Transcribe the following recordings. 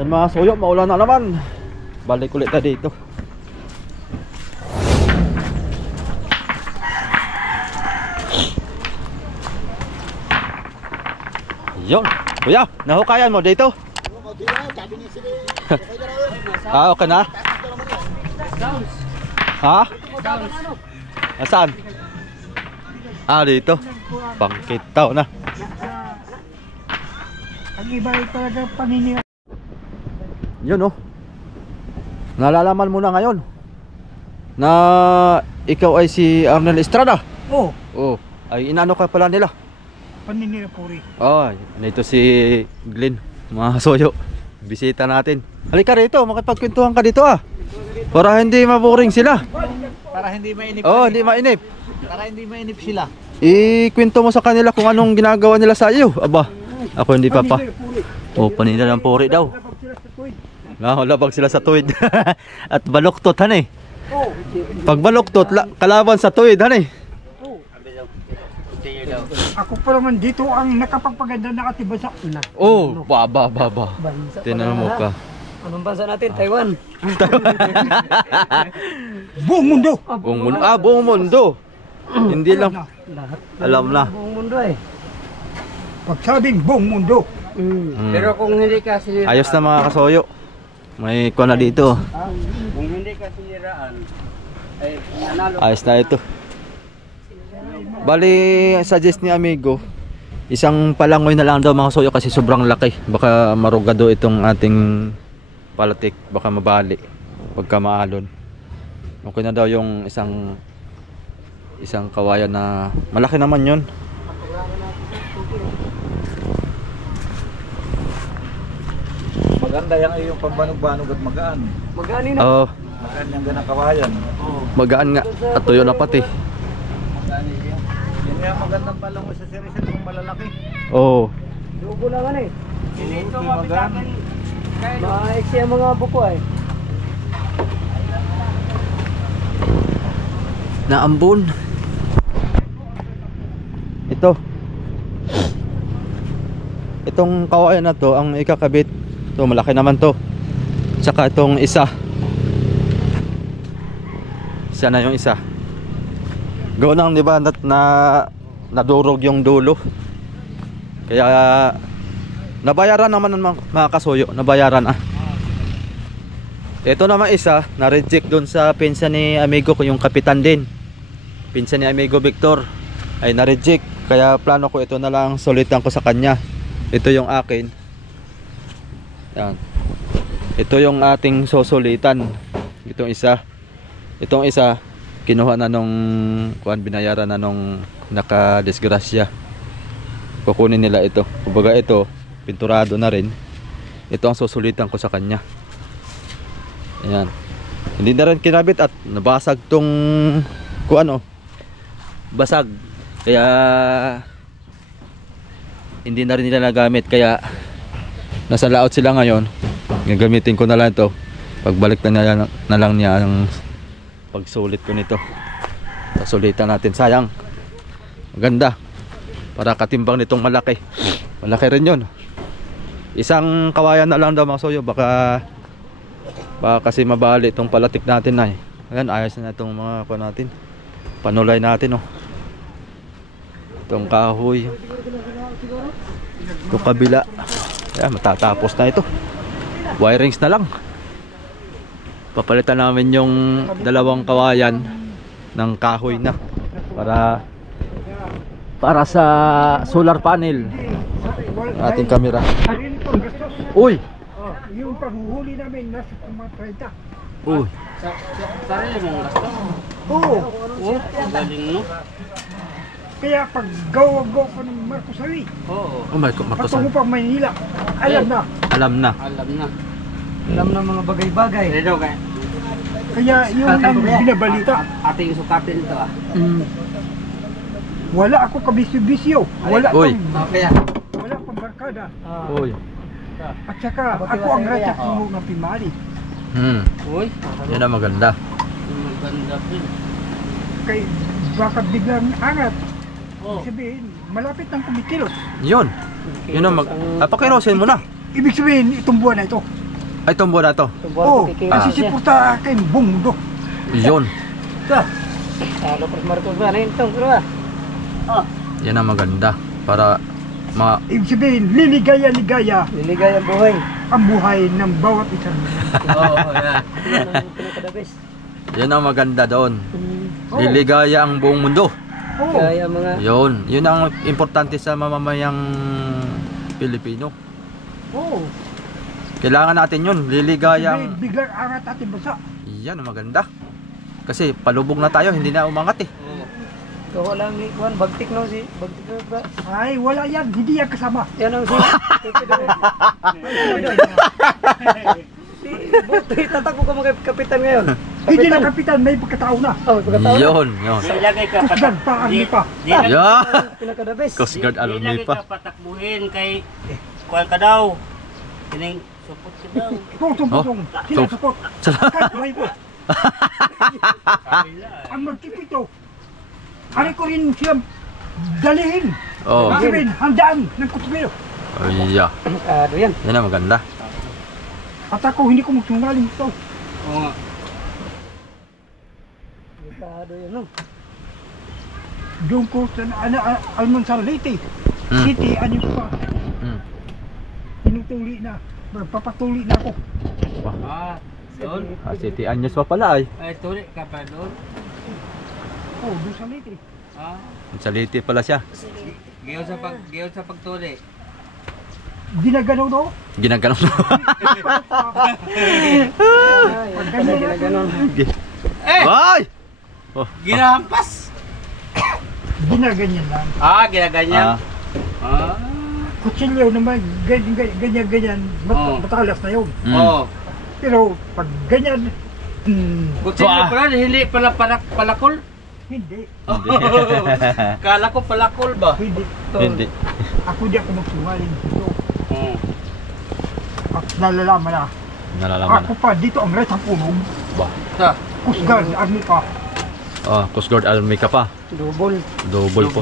Yan mga suyo, maulan na naman. Balik ulit na dito. Yun. Kuya, nahukayan mo dito? Ah, okay na? Ha? Nasaan? Ah, dito. Pangkitaw na. Ang iba ay talaga paninira. Yun oh. Nalalaman mo na ngayon na ikaw ay si Arnel Estrada. Oh, Oh, ay inano ka pala nila. paninira puri. Oh, nito si Glenn, mga soyo. Bisita natin. Halika rito, makipagkwentuhan ka dito ah. Para hindi maboring sila. Para hindi mainip. Oh, hindi mainip. Para hindi mainip sila. Ikwento mo sa kanila kung anong ginagawa nila sa iyo. Aba, ako hindi pa pa. Oh, paninira ng puri daw. Labag sila sa tuwid. At baluktot han eh. Oh, Pag baluktot, kalaban sa tuwid han eh. ako pa naman dito ang nakapagpaganda nakatibasa na. Oh, baba. Tinan mo ka. Anong bansa natin? Taiwan. Buong mundo. Buong mundo. Ah, buong mundo. Hindi lang. Lahat. Alam na. Buong mundo eh. Pagsabing buong mundo. Mm. Pero kung hindi ka siniraan. Ayos na mga kasoyo. May kuha na dito. Kung hindi ka siniraan, ay nanalo. Ayos na ito. Bali, suggest ni amigo, isang palangoy na lang daw mga kasoyo kasi sobrang laki. Baka marugado itong ating palatik. Baka mabali pagka maalon. Okay na daw yung isang kawayan na malaki naman yun. Maganda yan yung pambanog-banog at magaan. Magani na. Oh, Magaan yung ganang kawayan. magaan nga at tuyo na pati. Yan yung magandang palang sa sirisan kung malalaki. Oh, Dugo lang eh. Hindi ito magaan. Maiksi ang mga buko eh. naambon. Ito. Itong kawayan na to ang ikakabit. To malaki naman to. Tsaka itong isa. Isa na yung isa. Go nang di ba na nadurog yung dulo. Kaya nabayaran naman ng mga kasuyo, nabayaran ah. Ito naman isa, na-reject doon sa pinsan ni amigo ko, yung kapitan din. Pinsan ni amigo Victor ay na-reject. Kaya plano ko ito na lang sulitan ko sa kanya. Ito yung akin. Yan. Ito yung ating susulitan. Itong isa. Itong isa kinuha na nung binayaran na nung nakadisgrasya. Kukunin nila ito. Kumbaga ito, pinturado na rin. Ito ang susulitan ko sa kanya. Ayan. Hindi na rin kinabit at nabasag tong basag. Kaya hindi na rin nila nagamit. Kaya nasa layout sila ngayon. Gagamitin ko na lang ito. Pagbalik na lang niya ang pagsulit ko nito. Sulitan natin. Sayang. Maganda. Para katimbang nitong malaki. Malaki rin yun. Isang kawayan na lang daw mga soyo. Baka kasi mabali itong palatik natin na eh. Ayan, ayos na itong mga natin. Panulay natin oh. Itong kahoy. Itong kabila. Ayan, matatapos na ito. Wirings na lang. Papalitan namin yung dalawang kawayan ng kahoy na para sa solar panel ng ating camera. Uy! Yung paghuhuli namin nasa 30. Uy! Sarili mong gasto. Oo. Galing no? Kaya pag gawa-gawa pa ng Marcos Ali, Oh my God, Marcos. patungo pa Maynila, alam na. Alam na. Alam na. Alam na mga bagay-bagay. Pero kaya Kaya yung ang binabalita, ating sukatin ito ah. wala ako kabisyo-bisyo. Wala Uy. Kaya wala pang barkada. Uy. At saka ako ang ratyak ng Pimali. uy, Yan ang maganda. maganda din. Kay baka biglang angat. Ibig sabihin, malapit ng kumikilos. Yun. Yun ang pakirosin mo na. Ibig sabihin, itong buwan na ito. Ay, tumbo na to. Oh, kasi si puta akin buong mundo. Yun. Halo pres Marcos ba? Ano itong kruwa? Oh, Yan ang maganda. Para Ibig sabihin, liligaya-ligaya niligay ang buhay. ang buhay ng bawat isang. Oo, yan. Yan ang pinaka-the-best. yan ang maganda doon. Oh. Liligaya ang buong mundo. Oh, Kaya mga... Yun ang importante sa mamamayang Pilipino. oh. Kailangan natin yun. Liligaya ang... Biglang angat ating bansa. Yan ang maganda. Kasi palubog na tayo, hindi na umangat eh. Gawa lang ni Juan, bagtik no si... Bagtik no ba? Ay, wala yan. Hindi yan kasama. Yan ang si... Buto, itatakbo ka mga kapitan ngayon. Hindi na kapitan, may pagkatao na. Oh, pagkataon na. Yun. Ilagay ka Kusgan pa ang nipa. Yan. Pinaka-the-best. Coast Guard alumni pa. patakbuhin kay... Kuhan ka daw. Kining... Support ka daw. Putong-putong. Sila support. Kahit buhay po. Ang magkipito. Ari ko rin siya dalihin. Oh. Sabihin, handaan ng kutsumero. Ay, yeah. Ano yan? Yan ang maganda. At ako, hindi ko magsungaling ito. Oo nga. Delikado yan no. Doon ko sa Almanzar Leyte. City, ano pa. Tinutuli na. Papatuli na ako. Doon? City Anyos pa pala ay. Ay, tuli ka pa doon. Oh, doon sa Leyte. Sa Leyte pala siya. Giyon sa pagtuli. Ginagano do? Ginaganon. Ginaganon. Ay! Ginahampas. Ginaganyan lang. Ginaganyan. Kutsilyo naman, ganyan-ganyan, matalas na yun. Oo. Pero pag ganyan, Kutsilyo pala, hindi pala palakol. hindi. Kala ko palakol ba? Hindi. Hindi. Ako di ako magsungaling dito. At nalalaman na. Nalalaman Ako na. pa, dito ang right ang punog. Ba. Sa. Kusgan, army pa. Coast Guard alumni ka pa. Double. Double po.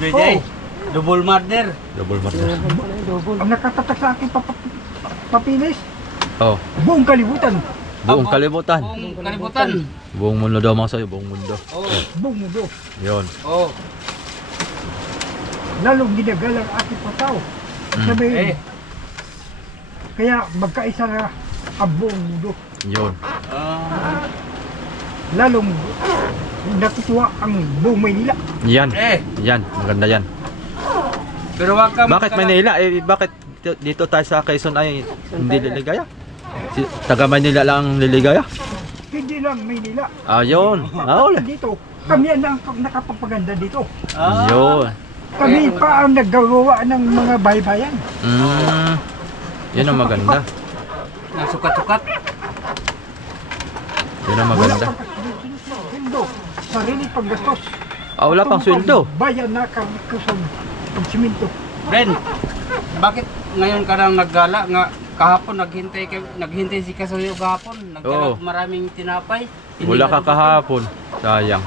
Double murder. Double murder. Double. Ang nakatatak sa akin papilis, Oh. buong kalibutan, Buong kalibutan. Buong kalibutan. Buong mundo daw mga sa'yo. Buong mundo. buong mundo. Yun. Lalong ginagalang aking patao. Sabihin, kaya magkaisa na ang buong mundo. Yun. Lalong natutuwa ang buong Maynila. Yan. Yan. Maganda yan. Pero wag ka Bakit Manila? Bakit dito tayo sa Quezon ay hindi liligaya? Taga Manila lang ang liligaya? Hindi lang Maynila. Yun. Uli. Dito, kami ang nakapagpaganda dito. Yun. Kami pa ang naggagawa ng mga baybayan. Yan ang maganda. Sukat-sukat. Yan ang maganda. Sweldo, sarili paggastos. Wala pang sweldo. Bayan na kusog ng simento. Ben, bakit ngayon ka lang naggala nga kahapon naghintay si Kasuyo kahapon, nagdala maraming tinapay. Wala ka kahapon. Sayang.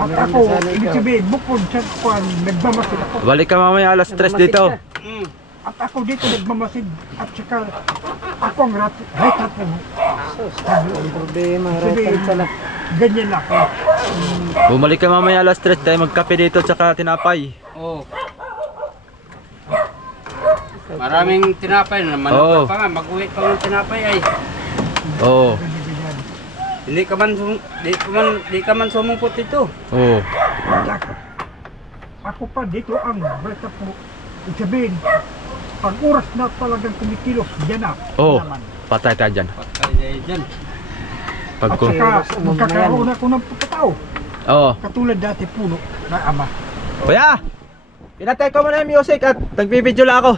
At ako, ibig sabihin, bukod sa kwan, nagmamasid ako. Balik ka mamaya alas 3 dito. At ako dito nagmamasid. At saka, ako ang right hat ng Problema, sabihin, ganyan lang ako. Bumalik ka mamaya alas 3 tayo magkape dito tsaka tinapay. Maraming tinapay naman. Pa nga, mag-uwi pa ng tinapay ay. Ganyan. Di ka man sumungkot dito. Ako pa dito ang right hat mo. Ibig sabihin, pag oras na talagang kumikilos, yan na. Naman. Patay tayo dyan. Patay dyan. Pag At saka, magkakaroon ako ng pagkatao. Oo. Katulad dati puno na ama. Kuya! Pinatay ko muna yung music at nagbibideo lang ako.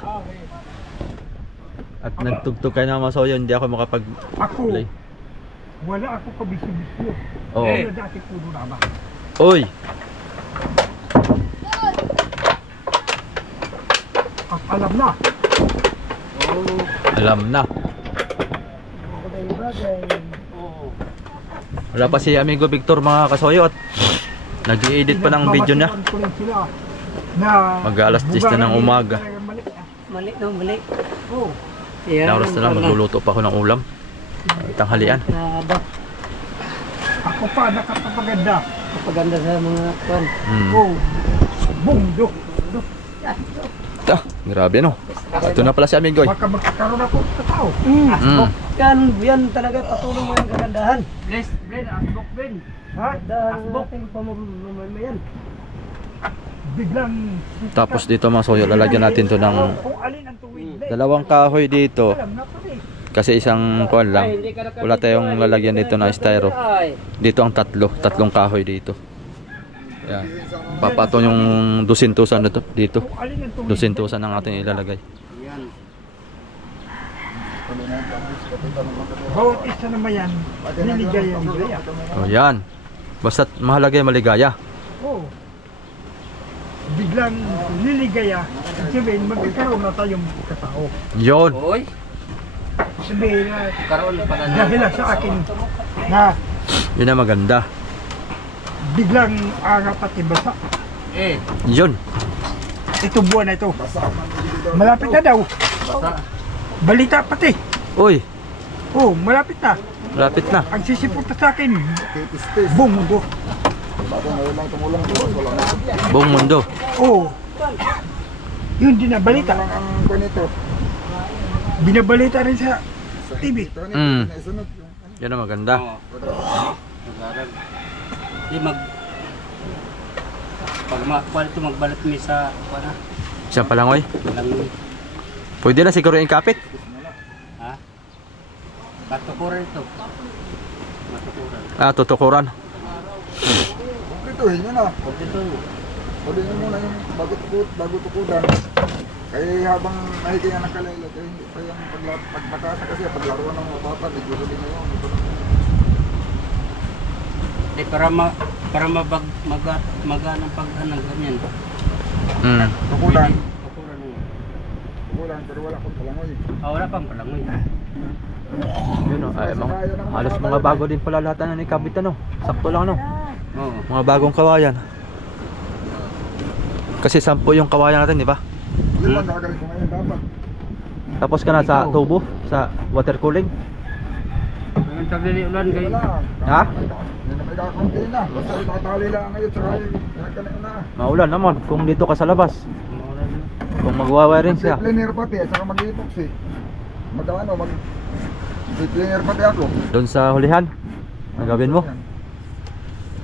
At nagtugtog kayo ng masoyo, hindi ako makapag-play. Ako, wala ako kabisyo-bisyo. Oo. Katulad dati puno na ama. Uy! At alam na. Alam na. Wala pa si Amigo Victor mga kasoyo at nag-i-edit pa ng video niya. Mag-alas 10 na ng umaga. Mali. Oh. Na oras na lang, magluluto pa ako ng ulam. Tanghalian. Ako pa nakapaganda. Kapaganda sa mga kwan. Oh, bungdo. Grabe no. Ito na pala si Amigoy. Baka magkakaroon ako sa tao. Yan talaga patulong mo yung kagandahan. Bless, Ben, asbok, Ben. Ha? Asbok. Pamamayan. Biglang... Tapos dito mga soyo, lalagyan natin to ng Kung alin ang tuwid. dalawang kahoy dito. Alam na pala eh. Kasi isang kuan lang. Wala tayong lalagyan dito na styro. Dito ang tatlong kahoy dito. Yan. Papato yung dusintusan dito. Kung alin ang tuwid. Dusintusan ang ating ilalagay. Yan. Bawat isa naman yan, niligaya. O yan. Basta mahalaga yung maligaya. Oo. Biglang niligaya. Sabihin, magkakaroon na tayong katao. Yon. Oy, Sabihin na, karoon pala na. dahil sa akin na Yun ang maganda. biglang angat at ibasa. Eh, Yun. Itong buwan na ito. Malapit na daw. basta. Balita pati. Uy, Oh, malapit na. lapit na. Ang sisipunta sa akin, buong mundo. Buong mundo. Oh. Yun din na balita. Ang ganito. Binabalita rin sa TV. Mm. Yan ang maganda. Oo. Nag-aral. Di pag ito magbalat mi sa na. Siyang palangoy. Lang Pwede na siguro yung kapit. ha. Katukuran ito. Matukuran. Tutukuran. Ituhin nyo na. Pag ito, Huliin nyo muna yung bago tukudan. Kaya habang nahikinga ng kalaylo, kaya hindi pa yung pagpatasa kasi paglaruan ng mga bata, medyo huli na yun. di para maganang pag-anang ganyan. Mm. Tukudan. Tukuran mo. Tukudan, pero wala pang palangoy. Wala pang palangoy. Yun o. Halos mga bago din pala lahat na ni kapit ano. Sakto lang ano. Oo. Mga bagong kawayan. Kasi 10 yung kawayan natin, di ba? Yun lang gagawin ko ngayon dapat. Tapos ka na sa tubo, sa water cooling. Ang taglili ulan kayo. Wala. Ha? Hindi na may kakunti na. Basta itatali lang ngayon, saka yung nagkanin na. Maulan naman kung dito ka sa labas. Kung magwawiring siya. Discipliner pati, saka mag-epoxy. Mag-ano, discipliner pati ako. Doon sa hulihan. Ang gawin mo?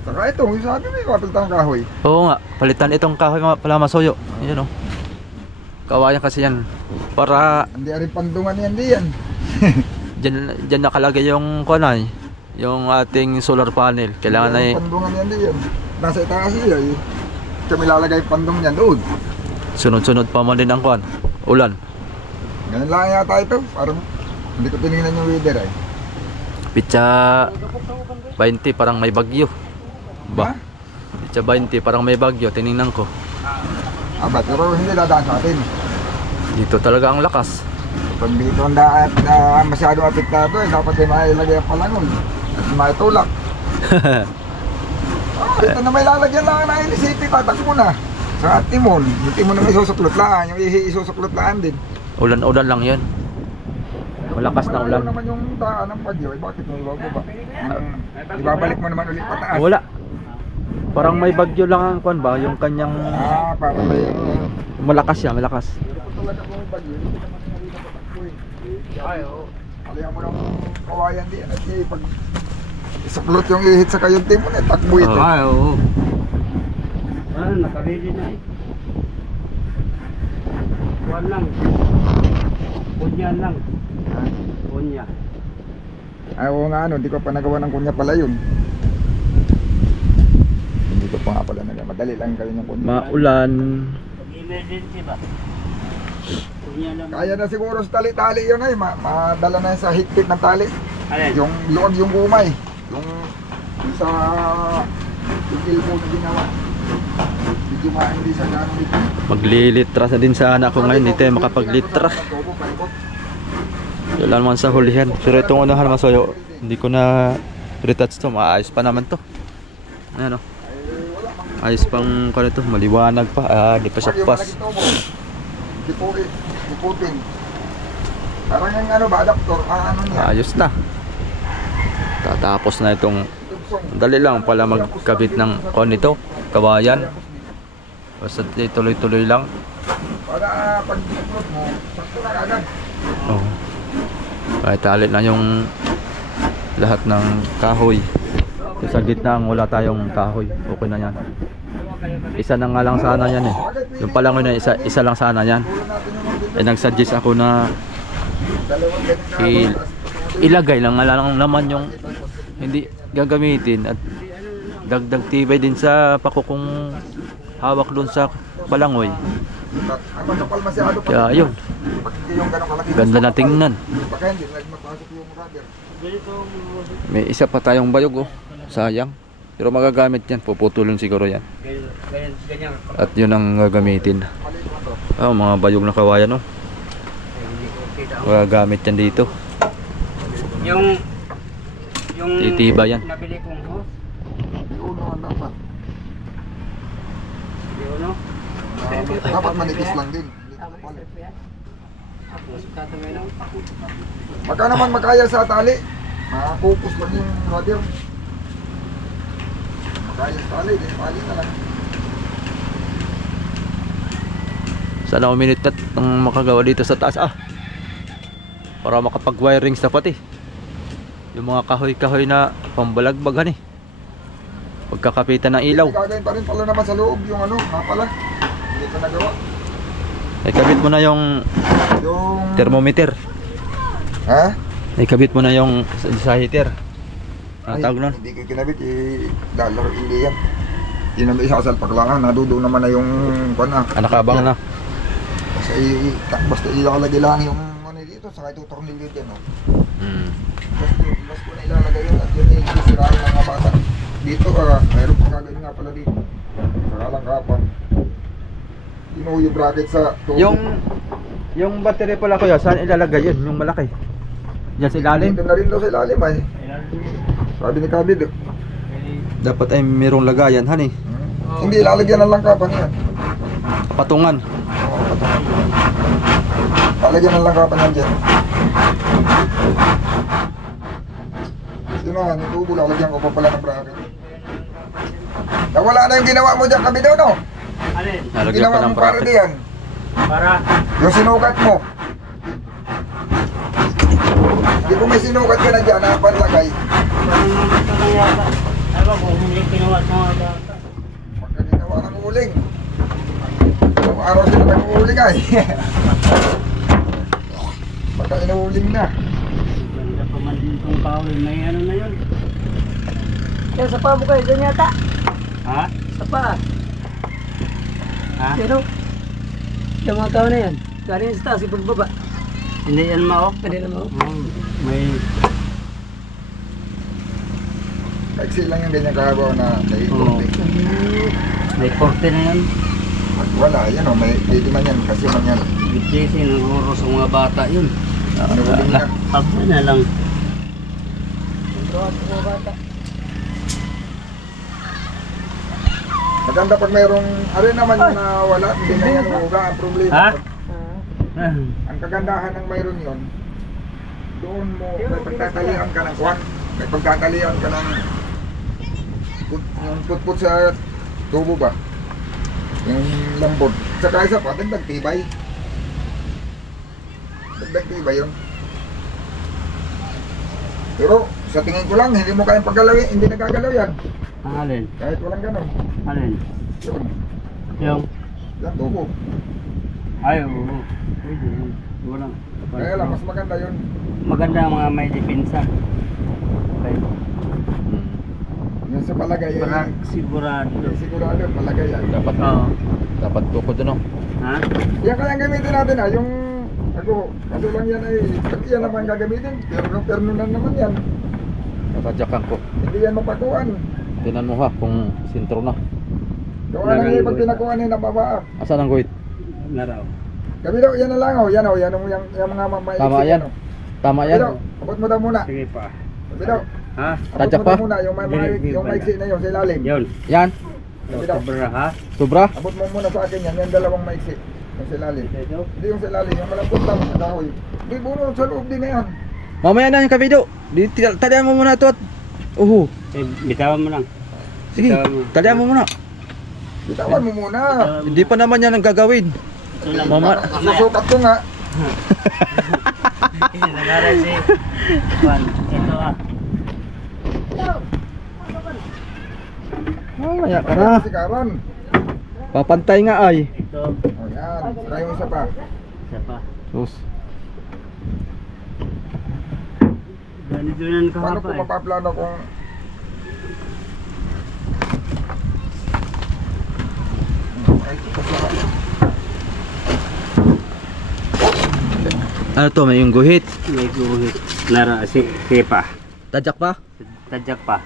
Saka ito, yung sabi mo yung kapalitan ng kahoy. Oo nga, palitan itong kahoy mga pala masoyo. Yan o. Kawayan kasi yan. Para Hindi rin pandungan yan diyan. dyan nakalagay yung kunay. Yung ating solar panel. Kailangan na Pandungan yan diyan. Nasa itaas siya eh. Kami lalagay pandung niyan doon. sunod-sunod pa man din ang kuan. Ulan. Ganun lang yata ito. Parang hindi ko tinignan yung weather eh. Pitsa 20 parang may bagyo. Ba? Pitsa 20 parang may bagyo. Tiningnan ko. Abat, pero hindi dadaan sa atin. Dito talaga ang lakas. Pag dito ang daan masyado apektado eh, dapat ay mailagay ang palangon at maitulak. Ito na may lalagyan lang na inisipin, tatakbo na. Sa timon, yung timon na may susuklot lang, yung ihi isusuklot lang din. Ulan-ulan lang yun. Malakas na ulan. Malayo naman yung daan ng bagyo, eh bakit mo ibababa? Ibabalik mo naman ulit pataas. Wala. Parang may bagyo lang ang kuan ba? Yung kanyang Parang may... malakas siya, malakas. Talaga kung may bagyo, hindi naman hindi na patakbo eh. Ay, oo. Kalihan mo ng kawayan din, at pag isuklot yung ihit sa kayong timon, eh takbo ito. Ay, oo. Nakarili na eh. Kuwan lang. Kunya lang. Kunya. Ay, oo nga ano, hindi ko pa nagawa ng kunya pala yun. Hindi ko pa nga pala nagawa. Madali lang gawin yung kunya. Maulan. Emergency ba? Kunya lang. Kaya na siguro sa tali-tali yun ay, madala na yun sa higpit ng tali. Alin? Yung luwag yung gumay. Yung sa yung ilmo na ginawa. Medyo hindi sa gano'n dito. Maglilitra na din sana ako ngayon. Hindi tayo makapaglitra. Wala naman sa hulihan. Pero itong unahan masoyo, hindi ko na retouch to. Maayos pa naman to. Ayan o. Ayos pang kanito. Maliwanag pa. Di pa siya pas. Diputin. Parang yung ano ba, adaptor, ano niya. Ayos na. Tatapos na itong dali lang pala magkabit ng kon nito, kawayan. Basta tuloy-tuloy lang. Para pag upload mo, sakto na agad. Oh. Kahit tali na yung lahat ng kahoy. Sa gitna wala tayong kahoy. Okay na yan. Isa na nga lang sana yan eh. Yung palangoy na isa lang sana yan. Eh nagsuggest ako na ilagay lang naman yung hindi gagamitin at dagdag tibay din sa pakukong hawak doon sa palangoy. Ang masapal masyado pa. Kaya yun, Pag hindi yung ganong kalaki. ganda na tingnan. Baka hindi nagmapasok yung rubber. May isa pa tayong bayog oh. Sayang. Pero magagamit yan, puputulin siguro yan. Ganyan. At yun ang gagamitin. Mga bayog na kawayan oh. Magagamit yan dito. Yung Titiba yan. nabili kong hose, Yun naman dapat. yun no? Dapat manipis lang din. Baka naman makaya sa tali. Makakupos lang yung rubber. Makaya sa tali, din tali na lang. Sana uminit na ang makagawa dito sa taas para makapag-wiring sa pati. Yung mga kahoy-kahoy na pambalagbagan eh. Pagkakapitan ng ilaw. Gagawin pa rin pala naman sa loob yung ano, nga pala. Hindi pa nagawa. Ikabit mo na yung Yung... thermometer. Ha? Ikabit mo na yung sa heater. Ang tawag nun? Hindi ko kinabit, dollar hindi yan. Hindi naman isasalpak lang, nadudo naman na yung kuwan Nakabang na. Basta ilalagay lang yung ano dito, saka itutornilyo dyan. Basta ko na ilalagay yun at yun sisirain ng mga bata. Dito, mayroon pa gagawin nga pala dito. Saka lang kapang. Tinuho yung bracket sa tubig. Yung battery pala kuya, saan ilalagay yun? Yung malaki? Diyan sa ilalim? Dito na rin daw sa ilalim ay. Sabi ni Kabid. Dapat ay mayroong lagayan, han eh. Hindi, ilalagyan ng langkapan yan. Patungan. Lalagyan ng langkapan yan dyan. Sino nga, yung tubo, lalagyan ko pa pala ng bracket. Nawala na yung ginawa mo dyan, Kabid, no? Alin? Lalagyan Ginawa pa ng mo para bracket. diyan. Para Yung sinukat mo. Hindi ko may sinukat ka na dyan, napanlagay. ito lang yata. Ewan ko, hindi kinuha sa mga bata. Pagka ginawa ng uling. Yung araw sila nag-uuling ay. Pagka inuuling na. Ganda pa man din itong kahoy. May ano na yun. Kaya sa pa mo kayo, dyan yata. Ha? Sa pa. Ha? Pero, yung mga tao na yan, galing sa taas, ipagbaba. Hindi yan mao. Hindi na mo. May Kaiksi lang yung ganyan kahabaw na may Oo. may korte na yan. Wala, yan o, may pwede man yan, kasi man yan. Gitjesi, naguro sa mga bata yun. Inuuling na. Aba na lang. Maganda pag mayroong, arin naman yung nawala, hindi na yan uga ang problema. Ha? Ang kagandahan ng mayroon yon, doon mo, may pagtatalian ka ng kwan, may pagtatalian ka ng yung putput sa tubo ba? Yung lambot. Saka isa pa, dagdag tibay. Dagdag tibay yun. Pero sa tingin ko lang, hindi mo kayang paggalawin, hindi nagagalaw yan. Ang alin? Kahit walang ganun. Alin? Yun, Yung? yung tubo. Ay, oo. Pwede yun. Walang. Kaya lang, mas maganda yun. Maganda ang mga may depensa. Okay. Yung sa palagay, Para sigurado. sigurado, palagay yan. Dapat Oo. dapat tukod ano. Ha? Yan kaya gamitin natin yung ako, kaso lang yan ay, pag yan naman gagamitin, perno na naman yan. Tatadyakan ko. Hindi yan mapakuan. Tinan mo ha kung sintro na. Gawa lang yan, pag pinakuan yan, nababa. Asan ang guhit? Naraw. Kami daw, yan na lang yan yung mga mamaiksi. Tama yan. Tama Kami yan. daw, abot mo daw muna. Sige pa. Kami daw, Ha? abot Tadyak mo pa? daw muna, yung Hindi, maiksi na yun, sa ilalim. Yun. Yan. Kami daw, Sobra ha? Sobra? abot mo muna sa akin yan, yung dalawang maiksi. Yung sa ilalim. Ito. Hindi yung sa ilalim, yung malambot lang, sa kahoy. Hindi, buno, sa loob din na yan. Mamaya na yung kabido. Talian mo muna ito at... Bitawan mo lang. Sige, Bitawan mo. talian mo muna. Bitawan mo muna. Hindi pa naman yan ang gagawin. Ito lang. Susukat ko nga. Nagaral si Juan. Ito ah. Mamaya ka na. Si Karan. Papantay nga ay. Ito. O yan. Saka yung isa pa. Isa pa. Sus. Ganito na Paano kahapa ko mapaplano kung... Ano to, may yung guhit. May guhit. Nara, sipa. Tadyak pa? Tadyak pa.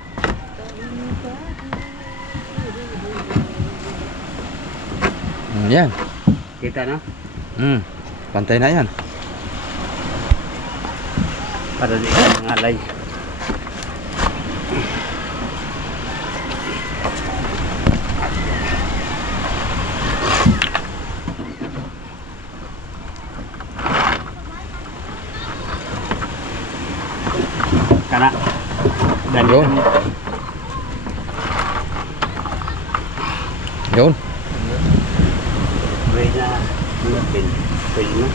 Yan. Kita na? Pantay na yan. Para di ngalay. Kana. Dan Yun. Yun. Pwede na. Pwede na.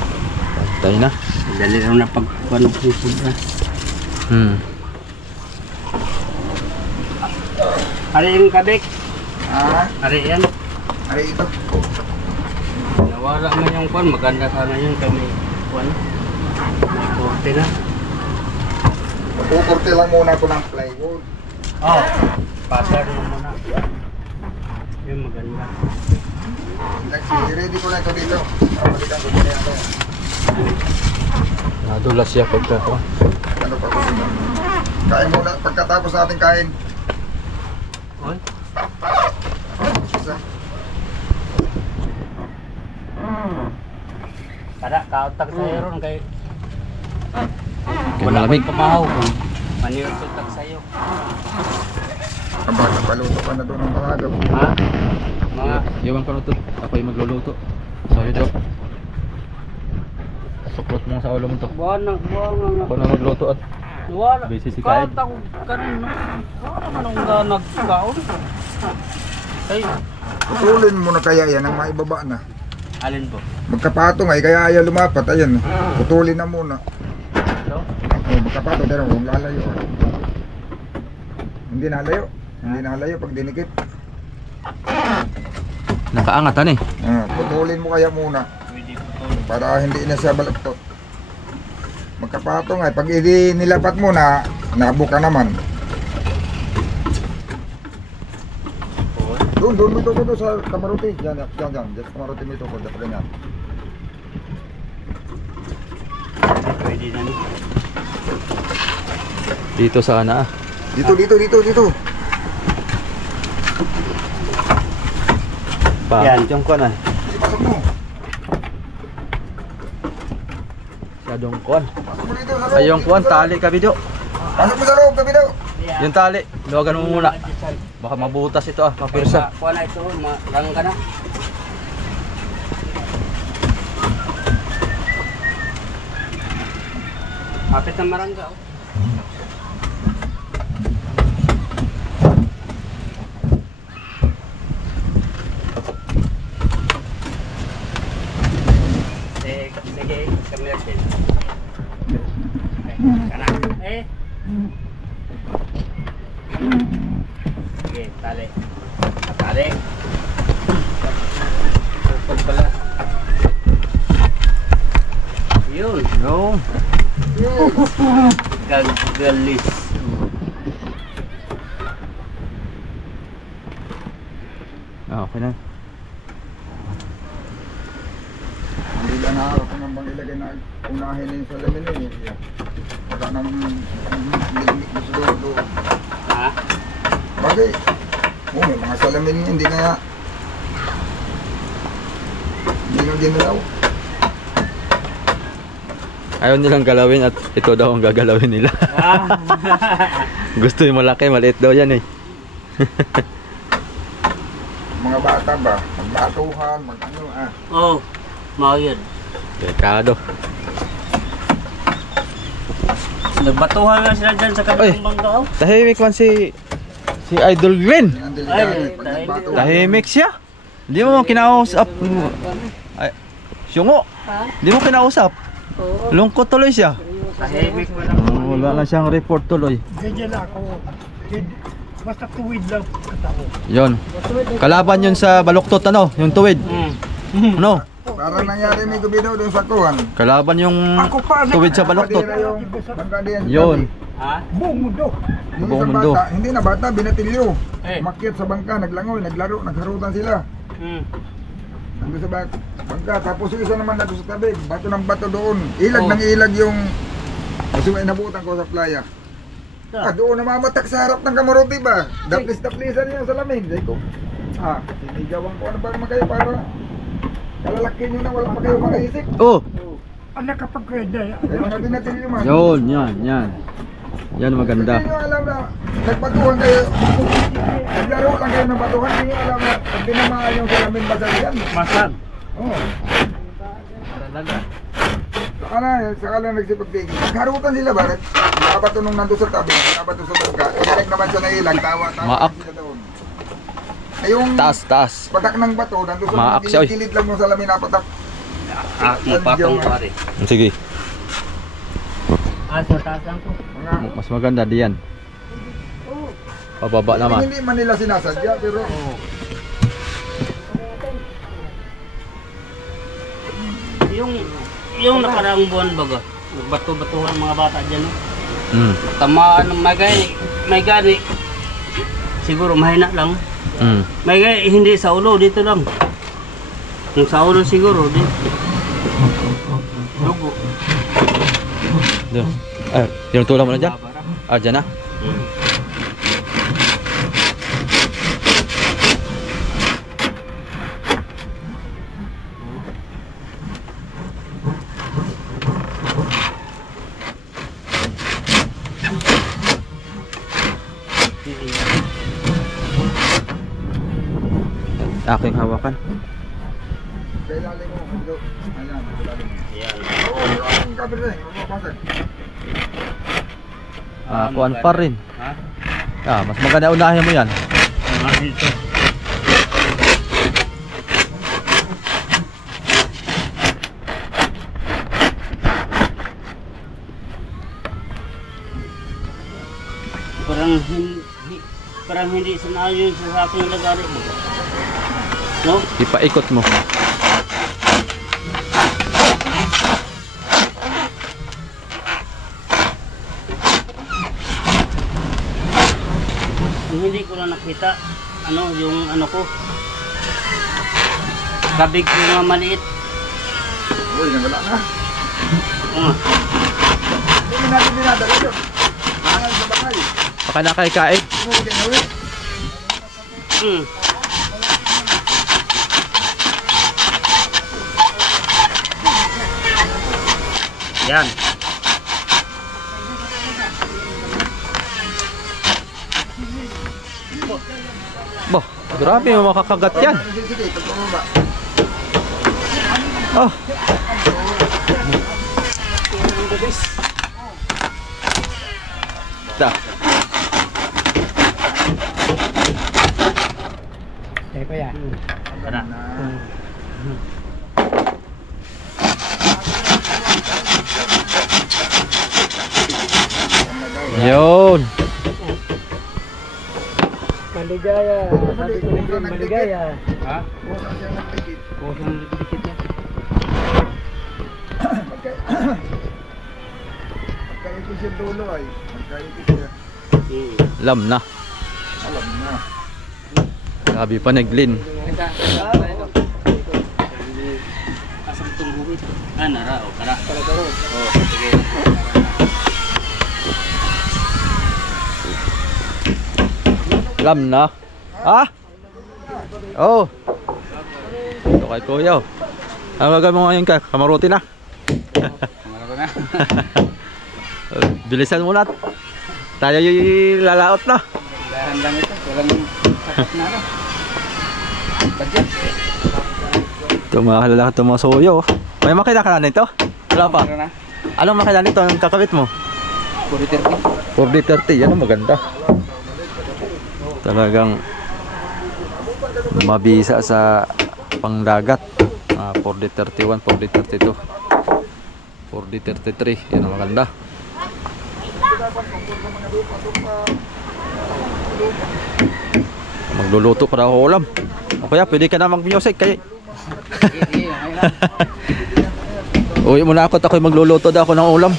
Pantay na. Dali raw na pagkuhan ng sobra. Ari yung kabik. Ah, Ari yan. ari ito. Nawala man yung kuhan. Maganda sana yun kami kuhan. May korte na. Kukurte lang muna ako ng plywood. Oh. Pattern mo muna. Yung maganda. I-ready ko na ito dito. Pabalikan ko muna ito. Nadulas siya pagka ko. Ano pa ko sila? Kain muna. Pagkatapos natin kain. Oy. Isa. Kada kautak sa'yo ron kay Kaya wala malamig. kang pamahaw kung maniwag tutak sa'yo. Kabaga, paluto ka na doon ng panagap. Ha? Mga Iwan ko na to. Ako yung magluluto. Sorry, Joe. Suklot mo sa ulo mo to. buwan na Ako na magluto at wala. busy si Kain. Kautak kanin na. Wala naman nagkaon. Ay, Putulin mo na kaya yan ang maibaba na. alin po? Magkapatong ay kaya ayaw lumapat. Ayan. Putulin na muna. Ito? Oh, magkapatong pero huwag lalayo. Hindi nalayo. Hindi nalayo pag dinikit. nakaangatan eh. Putulin mo kaya muna. Pwede po to. Para hindi na siya balaktot. Magkapatong ay pag hindi nilapat mo na nabuka naman. Doon mo ito ko doon sa kamaruti. Diyan. Just kamaruti mo ito ko. Dapat ganyan. Pwede na ni. Dito sana ah. Dito. Yan, yung kuwan ah. Pasok mo. Masyadong kuwan. Pasok mo dito sa loob. Ay, yung kuwan, tali kabido. Pasok mo sa loob, kabidaw. Yung tali, luwagan mo muna. Baka mabutas ito ah, mapirsa. Kuha na ito, marang ka na. Kapit na marangga. Oh. Sige, kami natin. Kanan. Sige, tali. Tali. Tukod pala. Yun. No. Gagalis. Ah, okay na. Hindi lang nakakot naman bang ilagay na unahin na yung salamin eh. Wala nang ligmig na sa doon. Ha? Bagay. Oh, may mga salamin hindi kaya. Hindi nang ginalaw. Ayaw nilang galawin at ito daw ang gagalawin nila. Gusto yung malaki, maliit daw yan eh. Mga bata ba? Magbatuhan, mag-ano ah. Oh, mau yun. Dekado. Nagbatuhan nga sila dyan sa kanilang bangka. Oh. Tahimik man si Idol Glenn. Ang delikado, Ay, pag nagbato. Tahimik siya. Hindi mo kinausap. Ay, Syungo. Hindi mo kinausap. Lungkot tuloy siya. Tahimik mo lang. Wala na siyang report tuloy. Ganyan ako. Basta tuwid lang katao. Yon. Kalaban yun sa baluktot ano, yung tuwid. Ano? Parang nangyari may gubidaw doon sa kuhan. Kalaban yung tuwid sa baluktot. Padira yung bangka diyan sa Yon. Ha? Buong mundo. Yung Buong isang mundo. bata, hindi na bata, binatilyo. Eh. Makyat sa bangka, naglangoy, naglaro, nagharutan sila. Nandun sa bangka, tapos yung isa naman nandun sa tabi, bato ng bato doon. Ilag ng ilag yung... Kasi may nabutan ko sa playa. Doon namamatak sa harap ng kamarote ba? Daplis-daplisan yung salamin. Sabi ko, sinigawan ko ano ba naman kayo para... Kalalaki nyo na, wala pa kayo makaisip. Oh, Ang nakapagkweda. Kaya mga binatilyo man. yun, yan. Yan maganda. Hindi nyo alam na nagpatuhan kayo. Naglaro lang kayo ng batuhan. Hindi nyo alam na pag tinamaan yung salamin basag yan. Masag. Oo. Talaga. Saka na nagsipagtigil. Nagharutan sila ba? Nakabato nung nandun sa tabi. Nakabato sa bangka. Ilag naman siya na ilag. Tawa Maak. sila doon. Ay yung Taas. patak ng bato. Nandun sa Maak siya, oy. gilid lang yung salamin na patak. Magpatong pare. Sige, Sa taas lang ko. Mga, mas maganda diyan. Pababa naman. hindi man nila sinasadya pero Yung nakaraang buwan baga. Nagbato-batuhan mga bata dyan. No? Mm. Tamaan ng may gani. Siguro mahina lang. Mm. May gani, hindi sa ulo, dito lang. Yung sa ulo siguro, dito. Dugo. Doon. Ay, tinutulak mo na dyan? Dyan na? Aking hawakan. kailalim mo. Ayan, kailalim mo. Ayan. Oo, ang kabir na eh. Mababasag. Kuan pa rin. Ha? Mas maganda unahin mo yan. Dito. Parang hindi sanayon sa aking lagari mo. No? Ipaikot mo. Hindi ko na nakita yung ano ko. Kabig ko nga maliit. Uy, nagala na. Hindi natin dinadala yun. Mahal sa bakal. Baka nakaikain. Ano mo ginawin? Yan. Bah, grabe mo makakagat yan. Sige, tuturo ba? Oh. Da. Teka yan. Tara. Yun. Maligaya. Sabi ko rin maligaya. Ha? Wala siyang nagtikit. Kusang dikit yan. Magkaipis yung dulo ay. Magkaipis siya. Alam na. Alam na. Sabi pa ni Glenn. Asang tungguhit. Nara, o tara. Oh, sige. Alam na. Ah? Oh. Ito kay Kuya. Ano gagawin mo ngayon ka? Kamaruti na. Bilisan mo na. Tayo yung lalaot na. Dahan lang ito. Walang sapat na ano. Budget. Ito mga kalalaki, ito mga suyo. May makina ka na nito? Wala pa. Anong makina nito? Ang kakabit mo? 40-30, yan ang maganda. Talagang mabisa sa pangdagat. 40-31, 40-32, 40-33, yan ang maganda. Magluluto para ako ulam. O kaya pwede ka na mag-music kaya. Uwi muna ako, ako'y magluluto daw ako ng ulam.